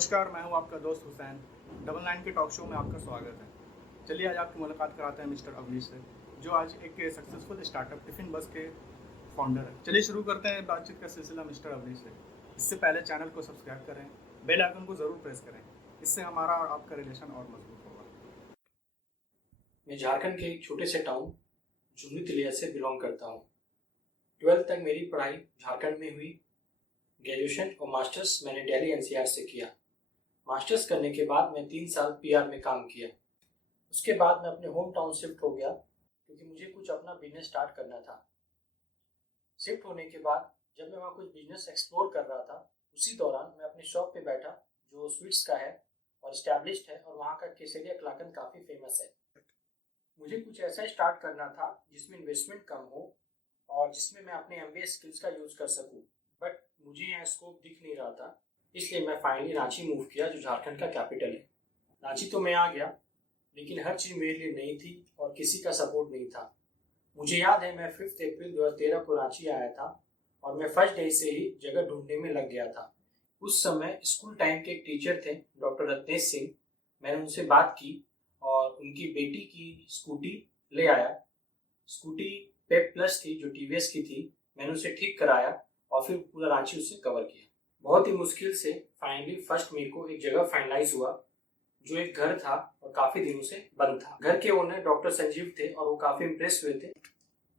नमस्कार, मैं हूं आपका दोस्त हुसैन। डबल नाइन के टॉक शो में आपका स्वागत है। चलिए आज आपकी मुलाकात कराते हैं मिस्टर अवनीश से, जो आज एक सक्सेसफुल स्टार्टअप टिफ़िन बस के फाउंडर है। चलिए शुरू करते हैं बातचीत का सिलसिला मिस्टर अवनीश से। इससे पहले चैनल को सब्सक्राइब करें, बेल आइकन को ज़रूर प्रेस करें। इससे हमारा और आपका रिलेशन और मजबूत होगा। मैं झारखंड के एक छोटे से टाउन झुमरी तिलिया से बिलोंग करता हूँ। 12th तक मेरी पढ़ाई झारखंड में हुई। ग्रेजुएशन और मास्टर्स मैंने दिल्ली एनसीआर से किया। मास्टर्स करने के बाद मैं 3 साल पीआर में काम किया। उसके बाद मैं अपने होम टाउन शिफ्ट हो गया क्योंकि मुझे कुछ अपना बिजनेस स्टार्ट करना था। शिफ्ट होने के बाद जब मैं वहाँ कुछ बिजनेस एक्सप्लोर कर रहा था, उसी दौरान मैं अपनी शॉप पे बैठा जो स्वीट्स का है और इस्टेब्लिश्ड है, और वहाँ का केसरिया कलाकंद काफ़ी फेमस है। मुझे कुछ ऐसा स्टार्ट करना था जिसमें इन्वेस्टमेंट कम हो और जिसमें मैं अपने एमबीए स्किल्स का यूज़ कर सकूं, बट मुझे यहाँ स्कोप दिख नहीं रहा था। इसलिए मैं फाइनली रांची मूव किया, जो झारखंड का कैपिटल है। रांची तो मैं आ गया, लेकिन हर चीज़ मेरे लिए नई थी और किसी का सपोर्ट नहीं था। मुझे याद है मैं 5 अप्रैल 2013 को रांची आया था और मैं फर्स्ट डे से ही जगह ढूंढने में लग गया था। उस समय स्कूल टाइम के एक टीचर थे, डॉक्टर रत्नेश सिंह। मैंने उनसे बात की और उनकी बेटी की स्कूटी ले आया। स्कूटी पेप प्लस थी, जो टीवीएस की थी। मैंने उसे ठीक कराया और फिर पूरा रांची उससे कवर किया। बहुत ही मुश्किल से फाइनली 1 मई को एक जगह फाइनलाइज हुआ, जो एक घर था और काफी दिनों से बंद था। घर के ओनर डॉक्टर संजीव थे और वो काफी इम्प्रेस हुए थे।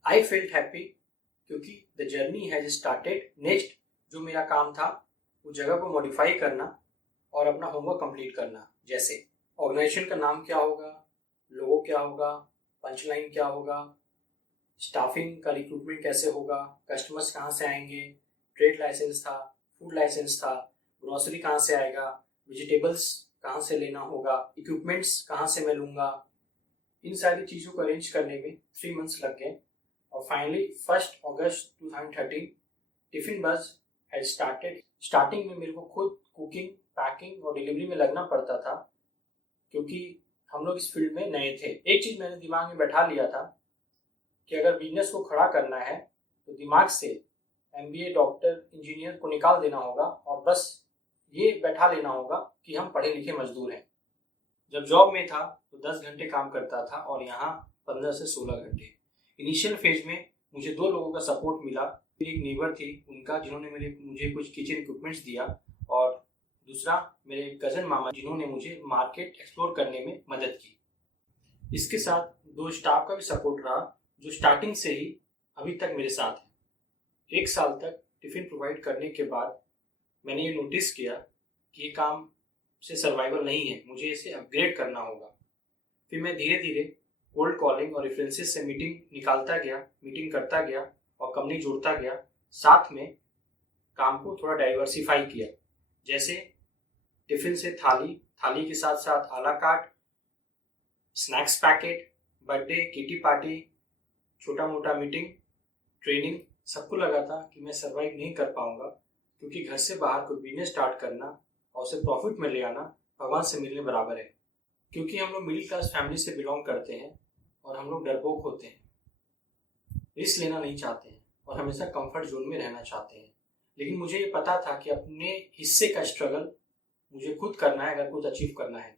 आई फेल्ट हैप्पी क्योंकि the journey has started. Next जो मेरा काम था वो जगह को मॉडिफाई करना और अपना होमवर्क कंप्लीट करना, जैसे ऑर्गेनाइजेशन का नाम क्या होगा, लोगो क्या होगा, पंचलाइन क्या होगा, स्टाफिंग का रिक्रूटमेंट कैसे होगा, कस्टमर्स कहाँ से आएंगे, ट्रेड लाइसेंस था, फूड लाइसेंस था, ग्रोसरी कहाँ से आएगा, वेजिटेबल्स कहाँ से लेना होगा, इक्विपमेंट्स कहाँ से मैं लूँगा। इन सारी चीज़ों को अरेंज करने में 3 मंथ्स लग गए और फाइनली 1 अगस्त 2013 टिफिन बस हैड स्टार्टेड। स्टार्टिंग में मेरे को खुद कुकिंग, पैकिंग और डिलीवरी में लगना पड़ता था क्योंकि हम लोग इस फील्ड में नए थे। एक चीज़ मैंने दिमाग में बैठा लिया था कि अगर बिजनेस को खड़ा करना है तो दिमाग से एमबीए, डॉक्टर, इंजीनियर को निकाल देना होगा और बस ये बैठा लेना होगा कि हम पढ़े लिखे मजदूर हैं। जब जॉब में था तो 10 घंटे काम करता था और यहाँ 15 से 16 घंटे। इनिशियल फेज में मुझे 2 लोगों का सपोर्ट मिला। फिर एक नेबर थी उनका, जिन्होंने मुझे कुछ किचन इक्विपमेंट्स दिया, और दूसरा मेरे कज़न मामा, जिन्होंने मुझे मार्केट एक्सप्लोर करने में मदद की। इसके साथ 2 स्टाफ का भी सपोर्ट रहा, जो स्टार्टिंग से ही अभी तक मेरे साथ है। 1 साल तक टिफ़िन प्रोवाइड करने के बाद मैंने ये नोटिस किया कि ये काम से सर्वाइवल नहीं है, मुझे इसे अपग्रेड करना होगा। फिर मैं धीरे धीरे कोल्ड कॉलिंग और रेफरेंसेस से मीटिंग निकालता गया, मीटिंग करता गया और कंपनी जोड़ता गया। साथ में काम को थोड़ा डाइवर्सिफाई किया, जैसे टिफ़िन से थाली, थाली के साथ साथ आला cart, snacks packet, birthday, kitty party, छोटा मोटा मीटिंग, ट्रेनिंग। सबको लगा था कि मैं सर्वाइव नहीं कर पाऊंगा, क्योंकि घर से बाहर कोई बिजनेस स्टार्ट करना और उसे प्रॉफिट में ले आना भगवान से मिलने बराबर है। क्योंकि हम लोग मिडिल क्लास फैमिली से बिलोंग करते हैं और हम लोग डरपोक होते हैं, रिस्क लेना नहीं चाहते हैं और हमेशा कंफर्ट जोन में रहना चाहते हैं। लेकिन मुझे ये पता था कि अपने हिस्से का स्ट्रगल मुझे खुद करना है अगर कुछ अचीव करना है।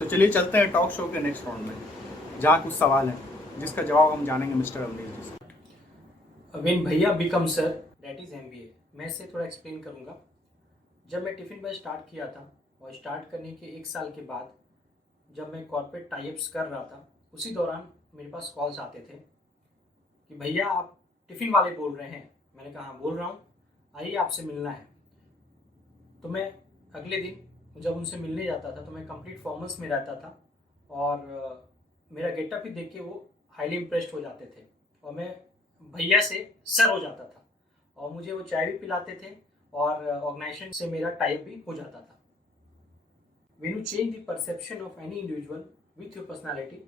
तो चलिए चलते हैं टॉक शो के नेक्स्ट राउंड में, जहाँ कुछ सवाल है जिसका जवाब हम जानेंगे मिस्टर अवनीश जी से। व्हेन भैया become sir, that is MBA. मैं इसे थोड़ा एक्सप्लेन करूँगा। जब मैं टिफ़िन बस स्टार्ट किया था और स्टार्ट करने के 1 साल के बाद जब मैं कॉर्पोरेट टाइप्स कर रहा था, उसी दौरान मेरे पास कॉल्स आते थे कि भैया आप टिफ़िन वाले बोल रहे हैं। मैंने कहा हाँ बोल रहा हूँ, आइए आपसे मिलना है। तो मैं अगले दिन जब उनसे मिलने जाता था तो मैं कंप्लीट फॉर्मल्स में रहता था और मेरा गेटअप ही देख के वो हाईली इम्प्रेस्ड हो जाते थे और मैं भैया से सर हो जाता था और मुझे वो चाय भी पिलाते थे और ऑर्गेनाइजेशन से मेरा टाइप भी हो जाता था। When you change the perception of any individual with your personality,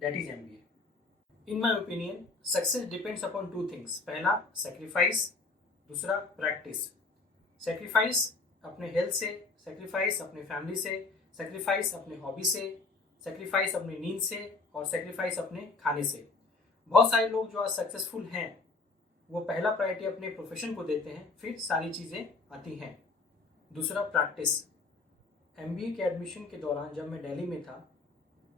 that is MBA. In my opinion, success depends upon 2 things. पहला sacrifice, दूसरा practice. Sacrifice अपने हेल्थ से, sacrifice अपने फैमिली से, sacrifice अपने हॉबी से, sacrifice अपनी नींद से और sacrifice अपने खाने से। बहुत सारे लोग जो आज सक्सेसफुल हैं वो पहला प्रायोरिटी अपने प्रोफेशन को देते हैं, फिर सारी चीज़ें आती हैं। दूसरा प्रैक्टिस। MBA के एडमिशन के दौरान जब मैं दिल्ली में था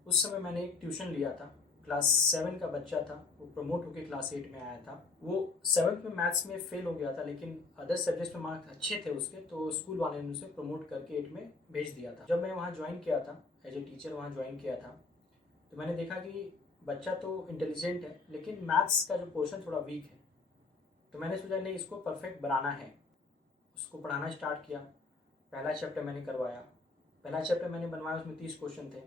उस समय मैंने एक ट्यूशन लिया था। क्लास 7 का बच्चा था, वो प्रमोट होकर क्लास 8 में आया था। वो 7th में मैथ्स में फेल हो गया था, लेकिन अदर सब्जेक्ट्स में मार्क्स अच्छे थे उसके, तो स्कूल वाले ने उसे प्रमोट करके 8 में भेज दिया था। जब मैं वहाँ ज्वाइन किया था एज ए टीचर, वहाँ ज्वाइन किया था, तो मैंने देखा कि बच्चा तो इंटेलिजेंट है लेकिन मैथ्स का जो पोर्शन थोड़ा वीक है। तो मैंने सोचा नहीं, इसको परफेक्ट बनाना है। उसको पढ़ाना स्टार्ट किया। पहला चैप्टर मैंने करवाया। पहला चैप्टर मैंने बनवाया, उसमें 30 क्वेश्चन थे।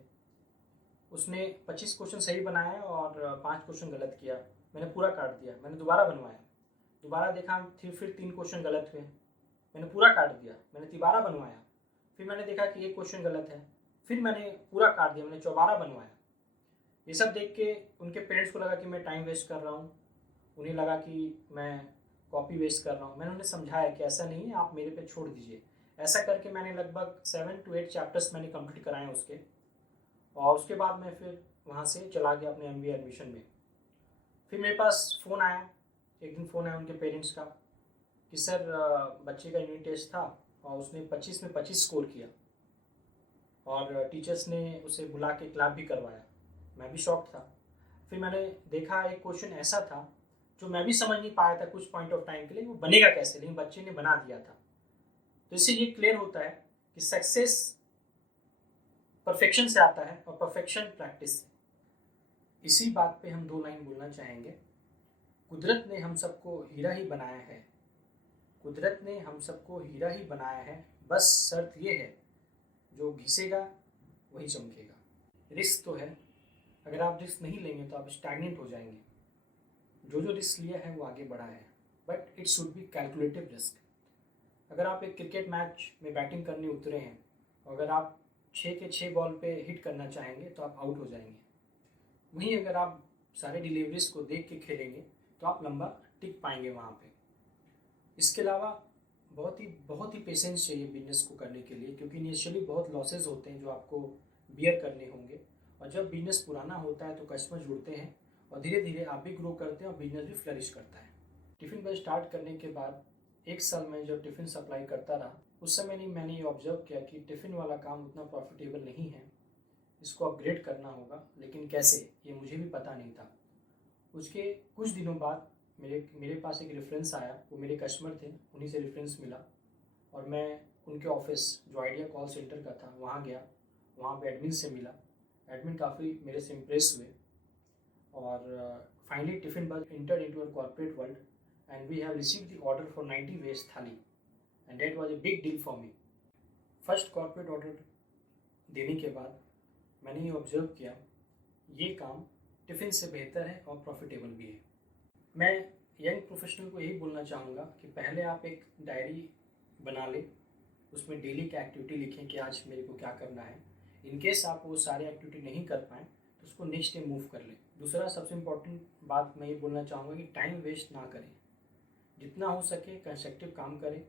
उसने 25 क्वेश्चन सही बनाया और 5 क्वेश्चन गलत किया। मैंने पूरा काट दिया। मैंने दोबारा बनवाया, दोबारा देखा फिर 3 क्वेश्चन गलत हुए। मैंने पूरा काट दिया। मैंने तिबारा बनवाया, फिर मैंने देखा कि 1 क्वेश्चन गलत है, फिर मैंने पूरा काट दिया। मैंने 14 बनवाया। ये सब देख के उनके पेरेंट्स को लगा कि मैं टाइम वेस्ट कर रहा हूँ, उन्हें लगा कि मैं कॉपी वेस्ट कर रहा हूँ। मैंने उन्हें समझाया कि ऐसा नहीं है, आप मेरे पे छोड़ दीजिए। ऐसा करके मैंने लगभग 7 to 8 चैप्टर्स मैंने कंप्लीट कराए उसके, और उसके बाद मैं फिर वहाँ से चला गया अपने MBA एडमिशन में। फिर मेरे पास फ़ोन आया, एक दिन फ़ोन आया उनके पेरेंट्स का कि सर बच्चे का यूनिट टेस्ट था और उसने 25 में 25 स्कोर किया, और टीचर्स ने उसे बुला के क्लैप भी करवाया। मैं भी शॉक था। फिर मैंने देखा एक क्वेश्चन ऐसा था जो मैं भी समझ नहीं पाया था कुछ पॉइंट ऑफ टाइम के लिए, वो बनेगा कैसे, लेकिन बच्चे ने बना दिया था। तो इससे ये क्लियर होता है कि सक्सेस परफेक्शन से आता है और परफेक्शन प्रैक्टिस से। इसी बात पे हम 2 लाइन बोलना चाहेंगे। कुदरत ने हम सबको हीरा ही बनाया है, कुदरत ने हम सबको हीरा ही बनाया है, बस शर्त ये है जो घिसेगा वही चमकेगा। रिस्क तो है, अगर आप रिस्क नहीं लेंगे तो आप स्टैग्नेंट हो जाएंगे। जो रिस्क लिया है वो आगे बढ़ा है, but it should be calculative risk. अगर आप एक क्रिकेट मैच में बैटिंग करने उतरे हैं और अगर आप 6 के 6 बॉल पे हिट करना चाहेंगे तो आप आउट हो जाएंगे। वहीं अगर आप सारे डिलीवरीज को देख के खेलेंगे तो आप लंबा टिक पाएंगे वहाँ पे। इसके अलावा बहुत ही पेशेंस चाहिए बिजनेस को करने के लिए, क्योंकि इनिशियली बहुत लॉसेज होते हैं जो आपको बियर करने होंगे, और जब बिजनेस पुराना होता है तो कस्टमर जुड़ते हैं और धीरे धीरे आप भी ग्रो करते हैं और बिजनेस भी फ्लरिश करता है। टिफ़िन बस स्टार्ट करने के बाद 1 साल में जब टिफ़िन सप्लाई करता रहा, उस समय मैंने ये ऑब्जर्व किया कि टिफ़िन वाला काम उतना प्रॉफिटेबल नहीं है, इसको अपग्रेड करना होगा, लेकिन कैसे ये मुझे भी पता नहीं था। उसके कुछ दिनों बाद मेरे पास एक रेफरेंस आया, वो मेरे कस्टमर थे, उन्हीं से रेफरेंस मिला, और मैं उनके ऑफिस जो आइडिया कॉल सेंटर का था वहाँ गया। वहाँ पे एडमिन से मिला। एडमिन काफ़ी मेरे से इम्प्रेस हुए, और फाइनली टिफ़िन बस entered into a corporate world and we have received the order for 90 veg thali, and that was a big deal for me. First corporate order देने के बाद मैंने ये ऑब्जर्व किया, ये काम टिफ़िन से बेहतर है और प्रॉफिटेबल भी है। मैं यंग प्रोफेशनल को यही बोलना चाहूँगा कि पहले आप एक डायरी बना लें, उसमें डेली की एक्टिविटी लिखें कि आज मेरे को क्या करना है। इन केस आप वो सारी एक्टिविटी नहीं कर पाएँ तो उसको नेक्स्ट डे मूव कर लें। दूसरा सबसे इम्पोर्टेंट बात मैं ये बोलना चाहूँगा कि टाइम वेस्ट ना करें। जितना हो सके कंस्ट्रक्टिव काम करें,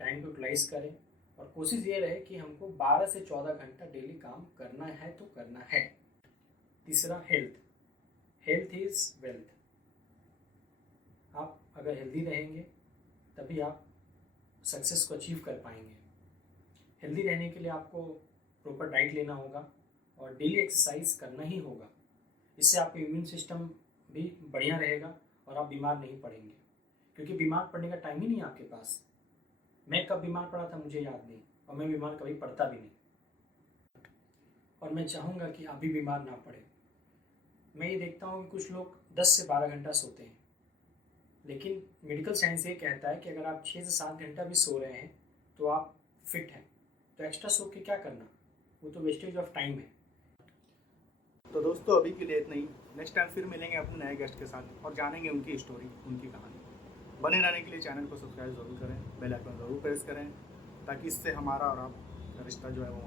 टाइम को यूटिलाइज करें, और कोशिश ये रहे कि हमको 12 से 14 घंटा डेली काम करना है तो करना है। तीसरा हेल्थ इज़ वेल्थ। आप अगर हेल्दी रहेंगे तभी आप सक्सेस को अचीव कर पाएंगे। हेल्दी रहने के लिए आपको प्रॉपर डाइट लेना होगा और डेली एक्सरसाइज करना ही होगा। इससे आपका इम्यून सिस्टम भी बढ़िया रहेगा और आप बीमार नहीं पड़ेंगे, क्योंकि बीमार पड़ने का टाइम ही नहीं है आपके पास। मैं कब बीमार पड़ा था मुझे याद नहीं, और मैं बीमार कभी पड़ता भी नहीं, और मैं चाहूँगा कि आप भी बीमार ना पड़े। मैं ये देखता हूँ कि कुछ लोग 10 से 12 घंटा सोते हैं, लेकिन मेडिकल साइंस ये कहता है कि अगर आप 6 से 7 घंटा भी सो रहे हैं तो आप फिट हैं। तो एक्स्ट्रा सो के क्या करना, वो तो वेस्टेज ऑफ टाइम है। तो दोस्तों अभी के लिए इतना ही। नेक्स्ट टाइम फिर मिलेंगे अपने नए गेस्ट के साथ और जानेंगे उनकी स्टोरी, उनकी कहानी। बने रहने के लिए चैनल को सब्सक्राइब ज़रूर करें, बेल आइकन ज़रूर प्रेस करें, ताकि इससे हमारा और आपका रिश्ता जो है वो